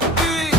do.